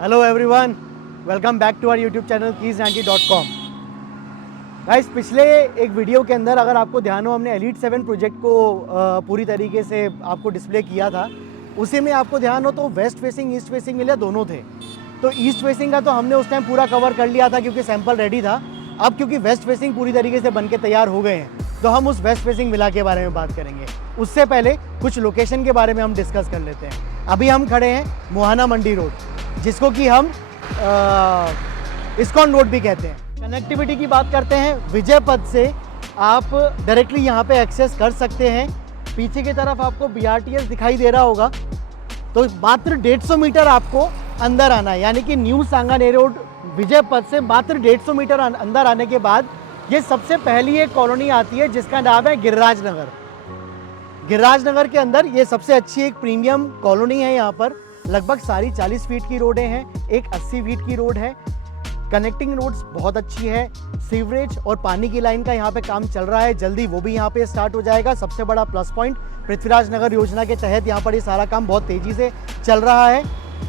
Hello everyone, welcome back to our YouTube channel keys90.com। Guys, पिछले एक video के अंदर अगर आपको ध्यान हो, हमने एलीट 7 प्रोजेक्ट को पूरी तरीके से आपको डिस्प्ले किया था। उसी में आपको ध्यान हो तो waste facing east facing villa दोनों थे। तो ईस्ट फेसिंग का तो हमने उस टाइम पूरा कवर कर लिया था क्योंकि सैंपल रेडी था। अब क्योंकि वेस्ट फेसिंग पूरी तरीके से बन के तैयार हो गए हैं तो हम उस वेस्ट फेसिंग विला के बारे में बात करेंगे। उससे पहले कुछ लोकेशन के बारे में हम डिस्कस कर लेते हैं। अभी हम खड़े हैं मोहाना मंडी रोड, जिसको कि हम इस्कॉन रोड भी कहते हैं। कनेक्टिविटी की बात करते हैं, विजय पथ से आप डायरेक्टली यहाँ पे एक्सेस कर सकते हैं। पीछे की तरफ आपको BRTS दिखाई दे रहा होगा। तो मात्र 150 मीटर आपको अंदर आना है, यानी कि न्यू सांगानेर रोड विजय पथ से मात्र 150 मीटर अंदर आने के बाद ये सबसे पहली एक कॉलोनी आती है जिसका नाम है गिरिराज नगर। गिरिराज नगर के अंदर ये सबसे अच्छी एक प्रीमियम कॉलोनी है। यहाँ पर लगभग सारी 40 फीट की रोडें हैं, एक 80 फीट की रोड है। कनेक्टिंग रोड्स बहुत अच्छी है। सीवरेज और पानी की लाइन का यहाँ पे काम चल रहा है, जल्दी वो भी यहाँ पे स्टार्ट हो जाएगा। सबसे बड़ा प्लस पॉइंट, पृथ्वीराज नगर योजना के तहत यहाँ पर ये सारा काम बहुत तेज़ी से चल रहा है।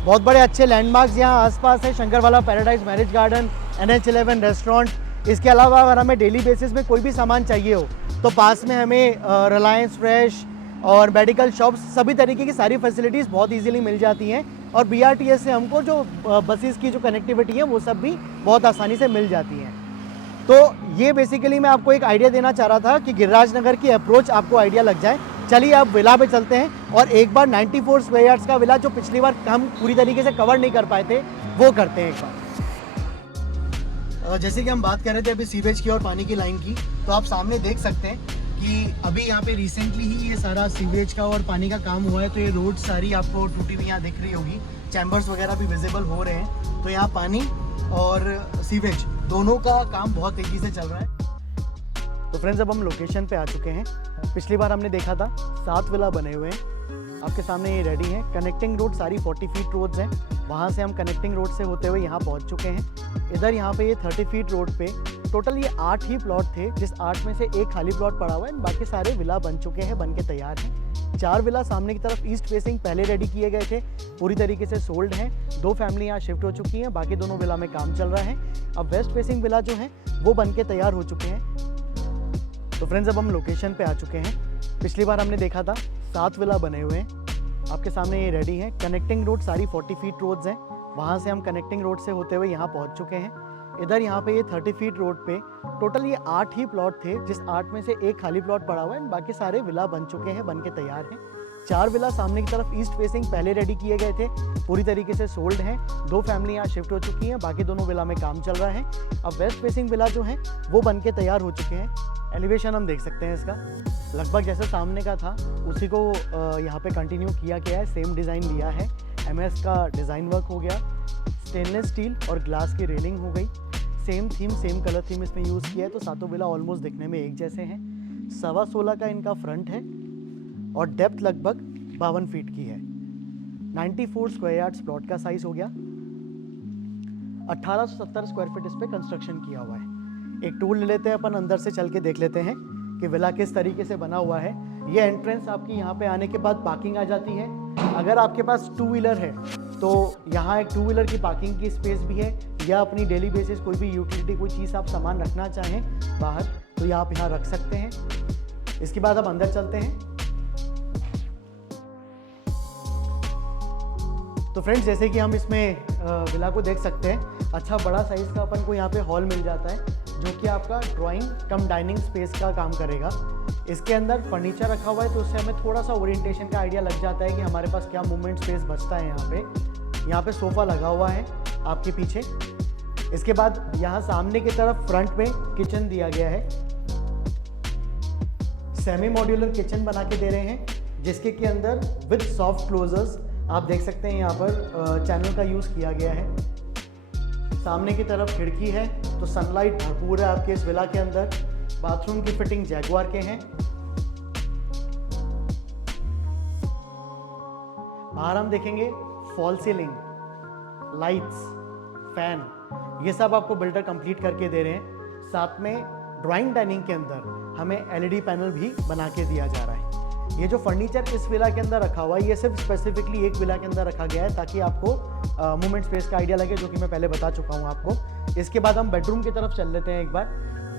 बहुत बड़े अच्छे लैंडमार्क्स यहाँ आसपास है, Shankarwala paradise marriage garden, NH11 restaurant. इसके अलावा अगर हमें डेली बेसिस में कोई भी सामान चाहिए हो तो पास में हमें रिलायंस फ्रेश और मेडिकल शॉप्स, सभी तरीके की सारी फैसिलिटीज़ बहुत इजीली मिल जाती हैं। और BRTS से हमको जो बसेस की जो कनेक्टिविटी है वो सब भी बहुत आसानी से मिल जाती हैं। तो ये बेसिकली मैं आपको एक आइडिया देना चाह रहा था कि गिरिराज नगर की अप्रोच आपको आइडिया लग जाए। चलिए अब विला पे चलते हैं और एक बार 94 स्क्वायर यार्ड्स का विला जो पिछली बार हम पूरी तरीके से कवर नहीं कर पाए थे वो करते हैं एक बार। जैसे कि हम बात कर रहे थे अभी सीवेज की और पानी की लाइन की, तो आप सामने देख सकते हैं कि अभी यहाँ पे रिसेंटली ही ये सारा सीवेज का और पानी का काम हुआ है। तो ये रोड सारी आपको टूटी हुई यहाँ दिख रही होगी, चैम्बर्स वगैरह भी विजिबल हो रहे हैं। तो यहाँ पानी और सीवेज दोनों का काम बहुत तेज़ी से चल रहा है। तो फ्रेंड्स, अब हम लोकेशन पे आ चुके हैं। पिछली बार हमने देखा था 7 विला बने हुए हैं, आपके सामने ये रेडी है। कनेक्टिंग रोड सारी 40 फीट रोड्स हैं, वहाँ से हम कनेक्टिंग रोड से होते हुए यहाँ पहुँच चुके हैं। इधर यहाँ पे ये 30 फीट रोड पे टोटल ये 8 ही प्लॉट थे, जिस 8 में से एक खाली प्लॉट पड़ा हुआ है। बाकी सारे विला बन चुके हैं, बन के तैयार हैं। 4 विला सामने की तरफ ईस्ट फेसिंग पहले रेडी किए गए थे, पूरी तरीके से सोल्ड हैं। 2 फैमिली यहाँ शिफ्ट हो चुकी हैं, बाकी दोनों विला में काम चल रहा है। अब वेस्ट फेसिंग विला जो है वो बन के तैयार हो चुके हैं। तो फ्रेंड्स, अब हम लोकेशन पे आ चुके हैं। पिछली बार हमने देखा था 7 विला बने हुए हैं, आपके सामने ये रेडी है। कनेक्टिंग रोड सारी 40 फीट रोड्स हैं, वहाँ से हम कनेक्टिंग रोड से होते हुए यहाँ पहुँच चुके हैं। इधर यहाँ पे ये 30 फीट रोड पे टोटल ये 8 ही प्लॉट थे, जिस 8 में से एक खाली प्लॉट पड़ा हुआ है। बाकी सारे विला बन चुके हैं, बन के तैयार हैं। 4 विला सामने की तरफ ईस्ट फेसिंग पहले रेडी किए गए थे, पूरी तरीके से सोल्ड हैं। 2 फैमिली यहाँ शिफ्ट हो चुकी हैं, बाकी दोनों विला में काम चल रहा है। अब वेस्ट फेसिंग विला जो है वो बन के तैयार हो चुके हैं। एलिवेशन हम देख सकते हैं इसका, लगभग जैसे सामने का था उसी को यहाँ पे कंटिन्यू किया गया है। सेम डिज़ाइन लिया है, MS का डिज़ाइन वर्क हो गया, स्टेनलेस स्टील और ग्लास की रेलिंग हो गई। Same theme, same colour theme इसमें यूज़ किया है। तो सातों विला ऑलमोस्ट दिखने में एक जैसे हैं। 16.25 का इनका फ्रंट है और डेप्थ लगभग 52 फीट की है। 94 स्क्वायर यार्ड्स प्लॉट का साइज़ हो गया। 1870 स्क्वायर फीट इस पर कंस्ट्रक्शन किया हुआ है। एक टूल ले लेते हैं अपन, अंदर से चल के देख लेते हैं कि विला किस तरीके से बना हुआ है। ये एंट्रेंस आपकी यहाँ पे आने के बाद पार्किंग आ जाती है। अगर आपके पास 2 व्हीलर है तो यहाँ एक 2 व्हीलर की पार्किंग की स्पेस भी है, या अपनी डेली बेसिस कोई भी यूटिलिटी कोई चीज़ आप सामान रखना चाहें बाहर तो ये आप यहाँ रख सकते हैं। इसके बाद अब अंदर चलते हैं। तो फ्रेंड्स, जैसे कि हम इसमें विला को देख सकते हैं, अच्छा बड़ा साइज़ का अपन को यहाँ पे हॉल मिल जाता है जो कि आपका ड्राइंग कम डाइनिंग स्पेस का काम करेगा। इसके अंदर फर्नीचर रखा हुआ है तो उससे हमें थोड़ा सा ओरिएंटेशन का आइडिया लग जाता है कि हमारे पास क्या मूवमेंट स्पेस बचता है। यहाँ पे सोफ़ा लगा हुआ है आपके पीछे। इसके बाद यहाँ सामने की तरफ फ्रंट में किचन दिया गया है। सेमी मॉड्यूलर किचन बना के दे रहे हैं, जिसके के अंदर विद सॉफ्ट क्लोजर्स आप देख सकते हैं यहाँ पर चैनल का यूज़ किया गया है। सामने की तरफ खिड़की है तो सनलाइट भरपूर है आपके इस विला के अंदर। बाथरूम की फिटिंग जैगुआर के हैं। बाहर हम देखेंगे फॉल सीलिंग, लाइट्स, फैन, ये सब आपको बिल्डर कंप्लीट करके दे रहे हैं। साथ में ड्राइंग डाइनिंग के अंदर हमें LED पैनल भी बना के दिया जा रहा है। ये जो फर्नीचर इस विला के अंदर रखा हुआ है ये सिर्फ स्पेसिफिकली एक विला के अंदर रखा गया है ताकि आपको मूवमेंट स्पेस का आइडिया लगे, जो कि मैं पहले बता चुका हूँ आपको। इसके बाद हम बेडरूम की तरफ चल लेते हैं एक बार।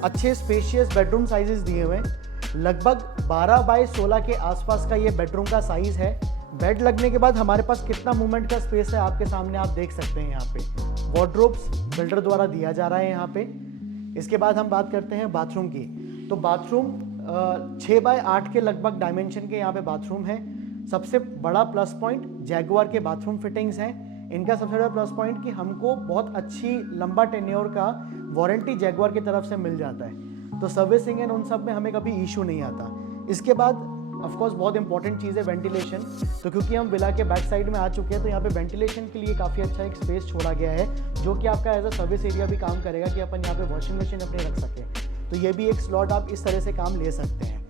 अच्छे स्पेशियस बेडरूम साइजेस दिए हुए हैं, लगभग 12 बाय 16 के आसपास का ये बेडरूम का साइज़ है। बेड लगने के बाद हमारे पास कितना मूवमेंट का स्पेस है आपके सामने आप देख सकते हैं। यहाँ पे वार्डरोब्स बिल्डर द्वारा दिया जा रहा है यहाँ पे। इसके बाद हम बात करते हैं बाथरूम की। तो बाथरूम 6 बाय 8 के लगभग डायमेंशन के यहाँ पे बाथरूम है। सबसे बड़ा प्लस पॉइंट जैगुआर के बाथरूम फिटिंग्स हैं। इनका सबसे बड़ा प्लस पॉइंट कि हमको बहुत अच्छी लंबा टेन्योर का वारंटी जैगुआर की तरफ से मिल जाता है, तो सर्विसिंग एंड उन सब में हमें कभी इशू नहीं आता। इसके बाद ऑफ कोर्स बहुत इंपॉर्टेंट चीज़ है वेंटिलेशन। तो क्योंकि हम विला के बैक साइड में आ चुके हैं तो यहाँ पे वेंटिलेशन के लिए काफ़ी अच्छा एक स्पेस छोड़ा गया है, जो कि आपका एज अ सर्विस एरिया भी काम करेगा कि अपन यहाँ पे वॉशिंग मशीन अपने रख सकें। तो ये भी एक स्लॉट आप इस तरह से काम ले सकते हैं।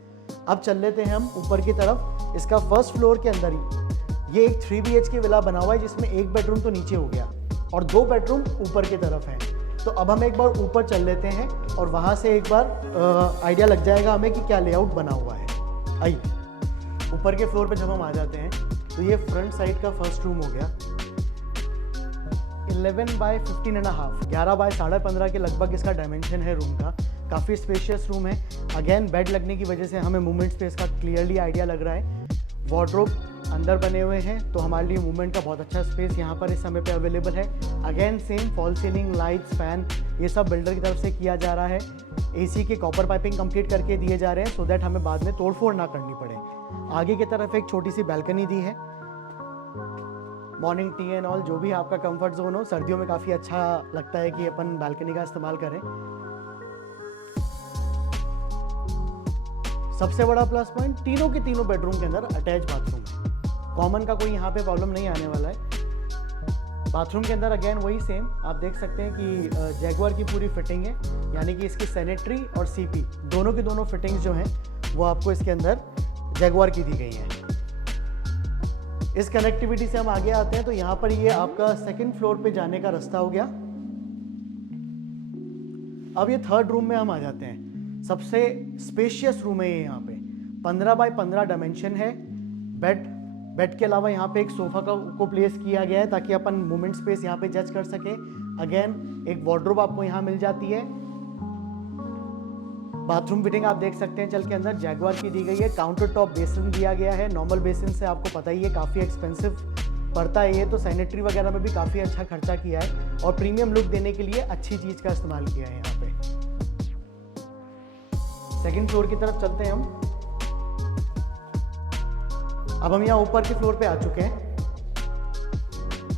अब चल लेते हैं हम ऊपर की तरफ। इसका फर्स्ट फ्लोर के अंदर ही ये एक 3 BHK विला बना हुआ है, जिसमें एक बेडरूम तो नीचे हो गया और 2 बेडरूम ऊपर की तरफ है। तो अब हम एक बार ऊपर चल लेते हैं और वहाँ से एक बार आइडिया लग जाएगा हमें कि क्या लेआउट बना हुआ है। आइए ऊपर के फ्लोर पे जब हम आ जाते हैं तो ये फ्रंट साइड का फर्स्ट रूम हो गया। 11 बाय 15.5, 11 बाय 15.5 के लगभग इसका डायमेंशन है रूम का। काफ़ी स्पेशियस रूम है। अगेन बेड लगने की वजह से हमें मूवमेंट स्पेस का क्लियरली आइडिया लग रहा है। वार्डरोब अंदर बने हुए हैं तो हमारे लिए मूवमेंट का बहुत अच्छा स्पेस यहाँ पर इस समय पे अवेलेबल है। Again same fall ceiling, lights, fan ये सब बिल्डर की तरफ से किया जा रहा है। AC के कॉपर पाइपिंग कंप्लीट करके दिए जा रहे हैं सो दैट हमें बाद में तोड़फोड़ ना करनी पड़े। आगे की तरफ एक छोटी सी बैल्कनी दी है। मॉर्निंग टी एंड ऑल जो भी आपका कंफर्ट जोन हो, सर्दियों में काफ़ी अच्छा लगता है कि अपन बैल्कनी का इस्तेमाल करें। सबसे बड़ा प्लस पॉइंट तीनों के तीनों बेडरूम के अंदर अटैच बाथरूम है। कॉमन का कोई यहाँ पे प्रॉब्लम नहीं आने वाला है। बाथरूम के अंदर अगेन वही सेम आप देख सकते हैं कि जैगुआर की पूरी फिटिंग है, यानी कि इसकी सैनिटरी और CP दोनों की दोनों फिटिंग्स जो हैं वो आपको इसके अंदर जैगुआर की दी गई हैं। इस कनेक्टिविटी से हम आगे आते हैं तो यहाँ पर ये आपका सेकंड फ्लोर पे जाने का रास्ता हो गया। अब ये थर्ड रूम में हम आ जाते हैं। सबसे स्पेशियस रूम है ये। यहाँ पे 15 बाय 15 डायमेंशन है। बेड के अलावा यहाँ पे एक सोफा को प्लेस किया गया है ताकि अपन मूवमेंट स्पेस यहाँ पे जज कर सके। अगेन एक वार्डरोब आपको यहाँ मिल जाती है। बाथरूम फिटिंग आप देख सकते हैं चल के अंदर जैगुआर की दी गई है। काउंटर टॉप बेसिन दिया गया है। नॉर्मल बेसिन से आपको पता ही है काफ़ी एक्सपेंसिव पड़ता है ये, तो सैनिटरी वगैरह में भी काफ़ी अच्छा खर्चा किया है और प्रीमियम लुक देने के लिए अच्छी चीज़ का इस्तेमाल किया है यहाँ पे। सेकंड फ्लोर की तरफ चलते हैं हम। अब हम यहाँ ऊपर के फ्लोर पे आ चुके हैं।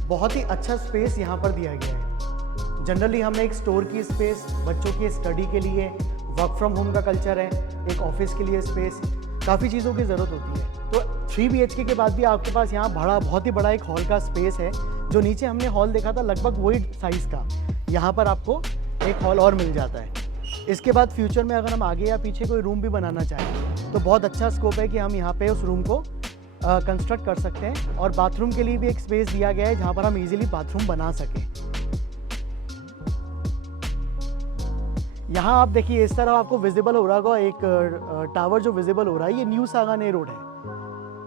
बहुत ही अच्छा स्पेस यहाँ पर दिया गया है। जनरली हमें एक स्टोर की स्पेस, बच्चों की स्टडी के लिए, वर्क फ्रॉम होम का कल्चर है, एक ऑफिस के लिए स्पेस, काफ़ी चीज़ों की ज़रूरत होती है। तो 3 BHK के बाद भी आपके पास यहाँ बहुत ही बड़ा एक हॉल का स्पेस है। जो नीचे हमने हॉल देखा था लगभग वही साइज़ का यहाँ पर आपको एक हॉल और मिल जाता है। इसके बाद फ्यूचर में अगर हम आगे या पीछे कोई रूम भी बनाना चाहें तो बहुत अच्छा स्कोप है कि हम यहाँ पे उस रूम को कंस्ट्रक्ट कर सकते हैं। और बाथरूम के लिए भी एक स्पेस दिया गया है जहाँ पर हम इजीली बाथरूम बना सकें। यहाँ आप देखिए इस तरह आपको विजिबल हो रहा होगा एक टावर जो विजिबल हो रहा है, ये न्यू सांगानेर रोड है।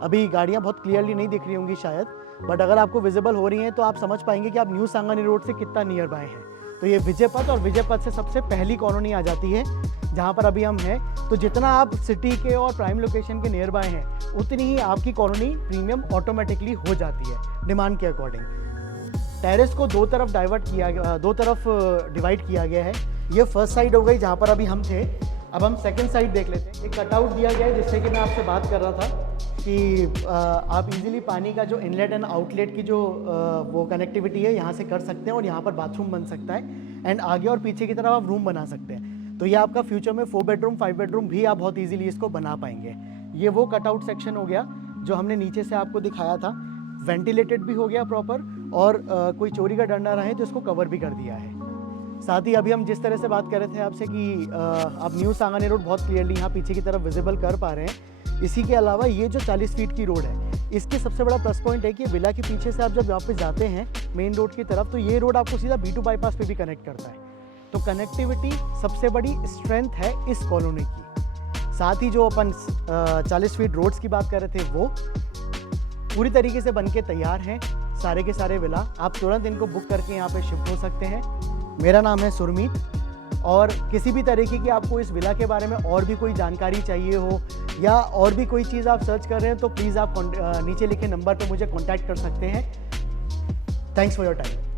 अभी गाड़ियाँ बहुत क्लियरली नहीं दिख रही होंगी शायद, बट अगर आपको विजिबल हो रही हैं तो आप समझ पाएंगे कि आप न्यू सांगानेर रोड से कितना नियर बाय हैं। तो ये विजय पथ और विजय पथ से सबसे पहली कॉलोनी आ जाती है जहाँ पर अभी हम हैं। तो जितना आप सिटी के और प्राइम लोकेशन के नियर बाय हैं उतनी ही आपकी कॉलोनी प्रीमियम ऑटोमेटिकली हो जाती है डिमांड के अकॉर्डिंग। टेरेस को दो तरफ डिवाइड किया गया है। ये फर्स्ट साइड हो गई जहाँ पर अभी हम थे। अब हम सेकंड साइड देख लेते हैं। एक कटआउट दिया गया है जिससे कि मैं आपसे बात कर रहा था कि आप इजीली पानी का जो इनलेट एंड आउटलेट की जो वो कनेक्टिविटी है यहाँ से कर सकते हैं और यहाँ पर बाथरूम बन सकता है एंड आगे और पीछे की तरफ आप रूम बना सकते हैं। तो ये आपका फ्यूचर में 4 बेडरूम 5 बेडरूम भी आप बहुत इजीली इसको बना पाएंगे। ये वो कटआउट सेक्शन हो गया जो हमने नीचे से आपको दिखाया था। वेंटिलेटेड भी हो गया प्रॉपर और कोई चोरी का डर ना रहे तो इसको कवर भी कर दिया है। साथ ही अभी हम जिस तरह से बात कर रहे थे आपसे कि आप न्यू सांगानेर रोड बहुत क्लियरली यहाँ पीछे की तरफ विजिबल कर पा रहे हैं। इसी के अलावा ये जो 40 फीट की रोड है इसके सबसे बड़ा प्लस पॉइंट है कि विला के पीछे से आप जब वापस जाते हैं मेन रोड की तरफ तो ये रोड आपको सीधा B2 बाईपास पे भी कनेक्ट करता है। तो कनेक्टिविटी सबसे बड़ी स्ट्रेंथ है इस कॉलोनी की। साथ ही जो अपन 40 फीट रोड्स की बात कर रहे थे वो पूरी तरीके से बनके तैयार हैं। सारे के सारे विला आप तुरंत इनको बुक करके यहाँ पे शिफ्ट हो सकते हैं। मेरा नाम है सुरमीत, और किसी भी तरीके की आपको इस विला के बारे में और भी कोई जानकारी चाहिए हो या और भी कोई चीज़ आप सर्च कर रहे हैं तो प्लीज़ आप नीचे लिखे नंबर पे मुझे कॉन्टैक्ट कर सकते हैं। Thanks for your time.